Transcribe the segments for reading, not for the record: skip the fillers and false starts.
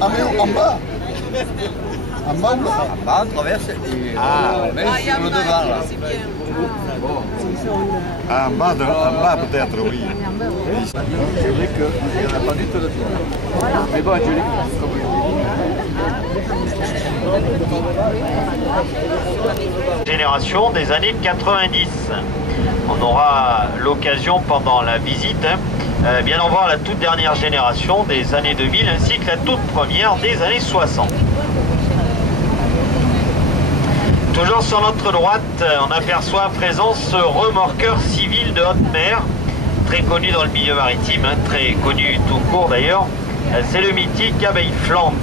Ah mais en bas. En bas ou là? En bas, on traverse et on met sur le devant là. Ah, en bas peut-être, oui. C'est vrai qu'il n'y en a pas du tout de toi. Mais bon, je l'ai comme Génération des années 90. On aura l'occasion pendant la visite bien d'en voir la toute dernière génération des années 2000 ainsi que la toute première des années 60. Toujours sur notre droite, on aperçoit à présent ce remorqueur civil de haute mer, très connu dans le milieu maritime, très connu tout court d'ailleurs. C'est le mythique Abeille Flandre,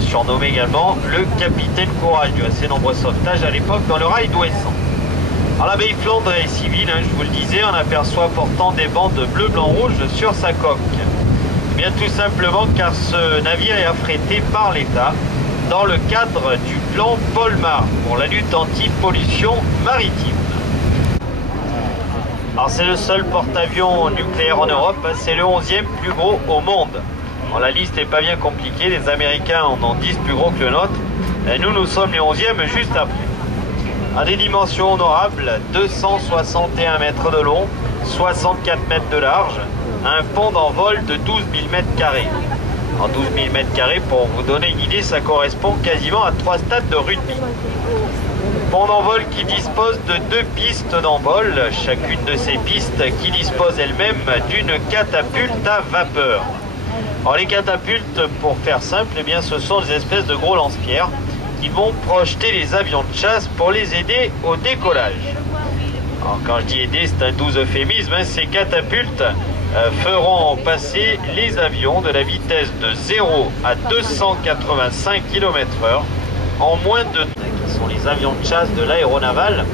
surnommé également le capitaine Courage, du assez nombreux sauvetages à l'époque dans le rail d'Ouessant. Alors l'Abeille Flandre est civile, je vous le disais, on aperçoit portant des bandes bleu, blanc, rouge sur sa coque. Eh bien tout simplement car ce navire est affrété par l'État dans le cadre du plan Polmar pour la lutte anti-pollution maritime. Alors c'est le seul porte-avions nucléaire en Europe, c'est le 11e plus gros au monde. Alors, la liste n'est pas bien compliquée, les Américains en ont 10 plus gros que le nôtre, et nous sommes les 11e juste après. À des dimensions honorables, 261 mètres de long, 64 mètres de large, un pont d'envol de 12 000 mètres carrés. En 12 000 mètres carrés, pour vous donner une idée, ça correspond quasiment à 3 stades de rugby. Pont d'envol qui dispose de 2 pistes d'envol, chacune de ces pistes qui dispose elle-même d'une catapulte à vapeur. Alors les catapultes, pour faire simple, eh bien, ce sont des espèces de gros lance-pierres qui vont projeter les avions de chasse pour les aider au décollage. Alors quand je dis aider, c'est un doux euphémisme, ces catapultes feront passer les avions de la vitesse de 0 à 285 km/h en moins de temps. Ce sont les avions de chasse de l'aéronavale,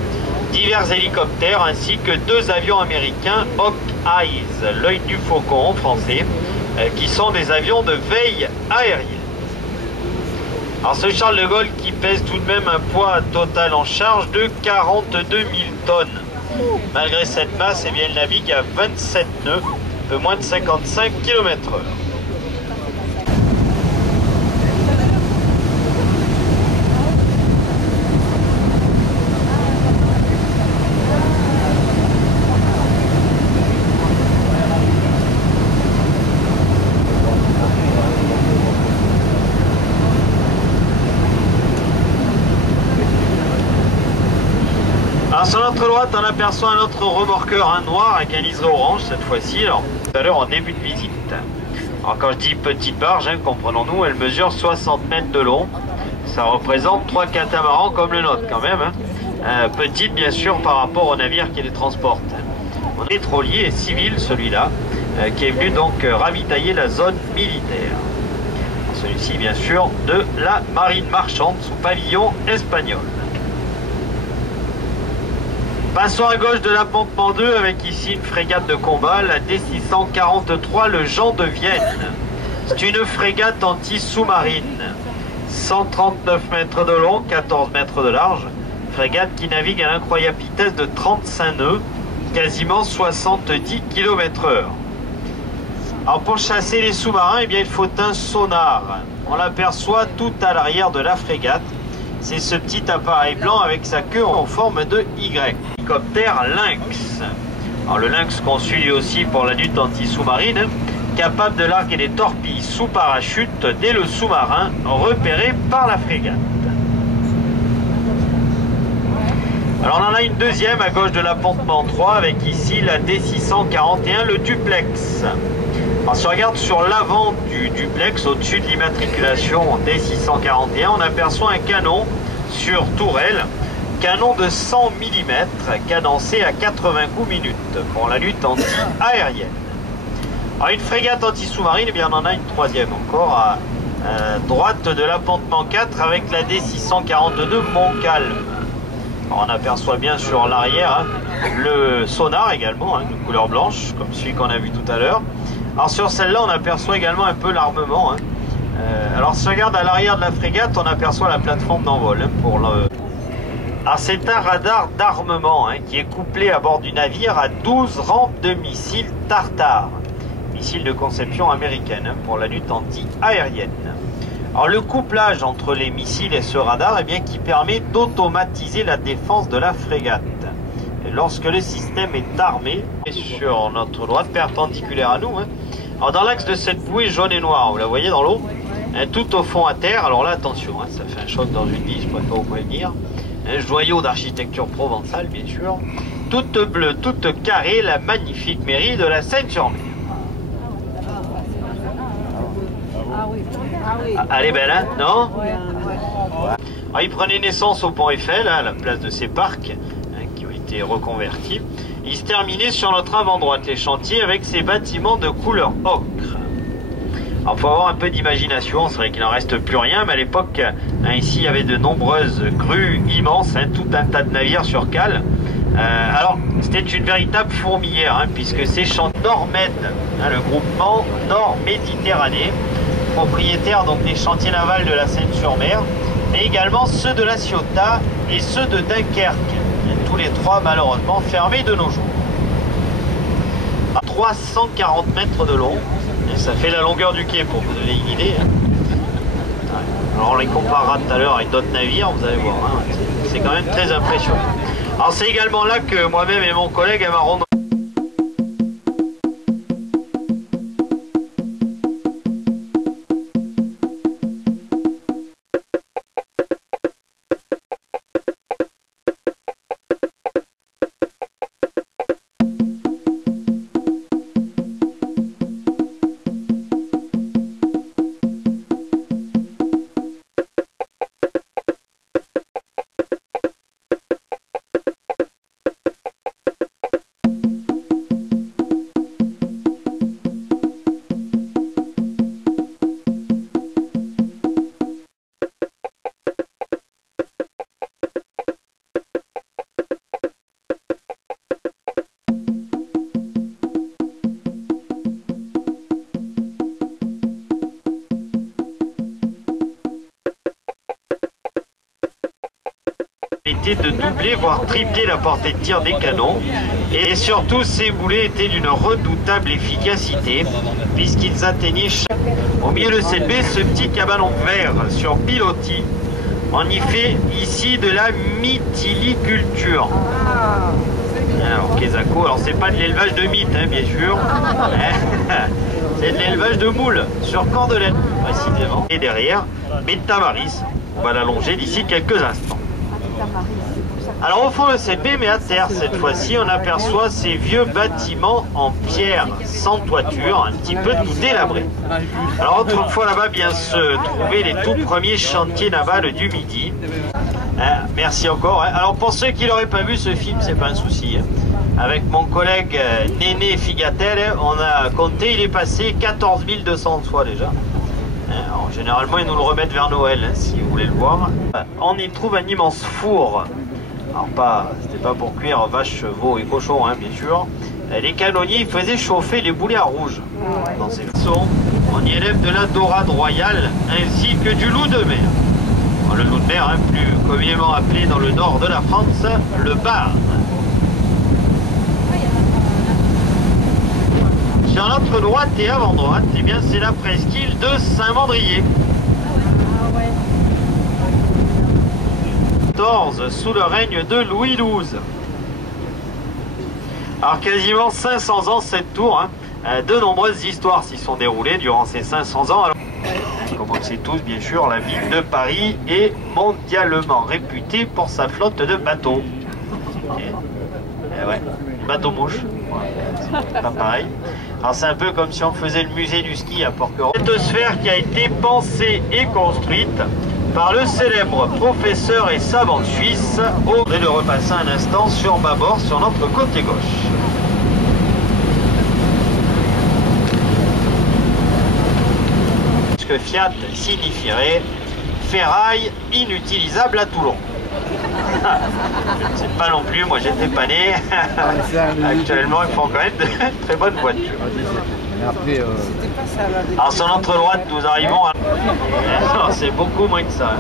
divers hélicoptères ainsi que 2 avions américains Hawkeyes, l'œil du faucon en français, qui sont des avions de veille aérienne. Alors ce Charles de Gaulle qui pèse tout de même un poids total en charge de 42 000 tonnes. Malgré cette masse, eh bien, il navigue à 27 nœuds, un peu moins de 55 km/h. Alors sur notre droite, on aperçoit un autre remorqueur, un noir avec un liseré orange cette fois-ci, alors tout à l'heure en début de visite. Alors quand je dis petite barge, comprenons-nous, elle mesure 60 mètres de long. Ça représente 3 catamarans comme le nôtre quand même. Petite bien sûr par rapport au navire qui les transporte. On est pétrolier et civil celui-là, qui est venu donc ravitailler la zone militaire. Celui-ci bien sûr de la marine marchande sous pavillon espagnol. Passons à gauche de l'appontement 2 avec ici une frégate de combat, la D643, le Jean de Vienne. C'est une frégate anti-sous-marine. 139 mètres de long, 14 mètres de large. Frégate qui navigue à l'incroyable vitesse de 35 nœuds, quasiment 70 km/h. Alors pour chasser les sous-marins, eh bien, il faut un sonar. On l'aperçoit tout à l'arrière de la frégate. C'est ce petit appareil blanc avec sa queue en forme de Y. Hélicoptère Lynx. Alors le Lynx conçu lui aussi pour la lutte anti-sous-marine, capable de larguer des torpilles sous parachute dès le sous-marin repéré par la frégate. Alors on en a une deuxième à gauche de l'appontement 3 avec ici la D641, le duplex. Alors si on regarde sur l'avant du duplex, au-dessus de l'immatriculation D641, on aperçoit un canon sur tourelle, canon de 100 mm, cadencé à 80 coups minutes pour la lutte anti-aérienne. Alors une frégate anti-sous-marine, eh bien on en a une troisième encore à droite de l'appontement 4 avec la D642 Montcalm. Alors on aperçoit bien sur l'arrière le sonar également, de couleur blanche, comme celui qu'on a vu tout à l'heure. Alors sur celle-là, on aperçoit également un peu l'armement. Alors si on regarde à l'arrière de la frégate, on aperçoit la plateforme d'envol. Alors c'est un radar d'armement qui est couplé à bord du navire à 12 rampes de missiles Tartare. missile de conception américaine hein, pour la lutte anti-aérienne. Alors le couplage entre les missiles et ce radar eh bien, qui permet d'automatiser la défense de la frégate. Et lorsque le système est armé, sur notre droite perpendiculaire à nous, hein, alors dans l'axe de cette bouée jaune et noire, vous la voyez dans l'eau, hein, tout au fond à terre, alors là attention, hein, ça fait un choc dans une vie, je préfère vous prévenir, un joyau d'architecture provençale bien sûr, toute bleue, toute carrée, la magnifique mairie de la Seine-sur-Mer. Elle est belle, hein, non? Alors, il prenait naissance au Pont Eiffel, à la place de ces parcs, hein, qui ont été reconvertis. Il se terminait sur notre avant-droite, les chantiers, avec ces bâtiments de couleur ocre. Alors, il faut avoir un peu d'imagination, c'est vrai qu'il n'en reste plus rien, mais à l'époque, hein, ici, il y avait de nombreuses grues immenses, hein, tout un tas de navires sur cale. Alors, c'était une véritable fourmilière, hein, puisque ces chantiers Nord-Med, hein, le groupement Nord-Méditerranée, propriétaire donc des chantiers navals de la Seine-sur-Mer, mais également ceux de la Ciotat et ceux de Dunkerque, tous les trois malheureusement fermés de nos jours. À 340 mètres de long, et ça fait la longueur du quai pour vous donner une idée. Alors on les comparera tout à l'heure avec d'autres navires, vous allez voir, hein, c'est quand même très impressionnant. Alors c'est également là que moi-même et mon collègue Amaron de doubler voire tripler la portée de tir des canons et surtout ces boulets étaient d'une redoutable efficacité puisqu'ils atteignaient au milieu de cette baie ce petit cabanon vert sur pilotis. On y fait ici de la mythiliculture. Alors Quesaco, alors c'est pas de l'élevage de mythes hein, bien sûr, c'est de l'élevage de moules sur Cordelaine précisément. Et derrière Tamaris, on va l'allonger d'ici quelques instants. Alors au fond de cette baie, mais à terre cette fois-ci, on aperçoit ces vieux bâtiments en pierre, sans toiture, un petit peu tout délabrés. Alors autrefois là-bas, bien se trouvaient les tout premiers chantiers navals du Midi. Merci encore. Alors pour ceux qui n'auraient pas vu ce film, c'est pas un souci. Avec mon collègue Néné Figatel, on a compté, il est passé 14 200 fois déjà. Alors, généralement, ils nous le remettent vers Noël, hein, si vous voulez le voir. On y trouve un immense four. Alors, c'était pas pour cuire vaches, veaux et cochons, hein, bien sûr. Les canonniers, ils faisaient chauffer les boulets à rouge. Dans ces façons, on y élève de la dorade royale, ainsi que du loup de mer. Alors, le loup de mer, hein, plus communément appelé dans le nord de la France, le bar. Sur notre droite et avant-droite, eh bien c'est la presqu'île de Saint-Mandrier. 14 sous le règne de Louis XII. Alors quasiment 500 ans cette tour, hein, de nombreuses histoires s'y sont déroulées durant ces 500 ans. Alors, comme on le sait tous, bien sûr, la ville de Paris est mondialement réputée pour sa flotte de bateaux. Et ouais, bateaux-mouches, c'est pas pareil. Alors c'est un peu comme si on faisait le musée du ski à Porquerolles. Cette sphère qui a été pensée et construite par le célèbre professeur et savant suisse. On va le repasser un instant sur bâbord, sur notre côté gauche. Ce que Fiat signifierait ferraille inutilisable à Toulon. C'est pas non plus, moi j'étais pas né. Actuellement ils font quand même de très bonnes voitures. Alors sur notre droite nous arrivons à... C'est beaucoup moins que ça.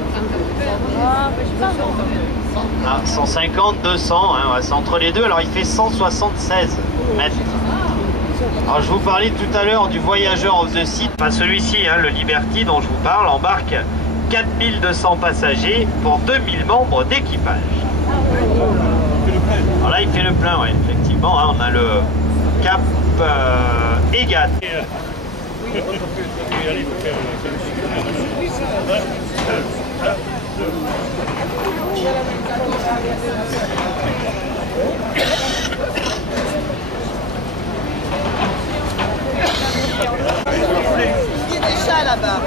150, 200, hein, ouais, c'est entre les deux, alors il fait 176 mètres. Alors je vous parlais tout à l'heure du Voyageur of the Sea. Enfin celui-ci, hein, le Liberty dont je vous parle, embarque 4200 passagers pour 2000 membres d'équipage. Alors là il fait le plein, ouais, effectivement, hein, on a le cap Egat. Il y a des chats là-bas.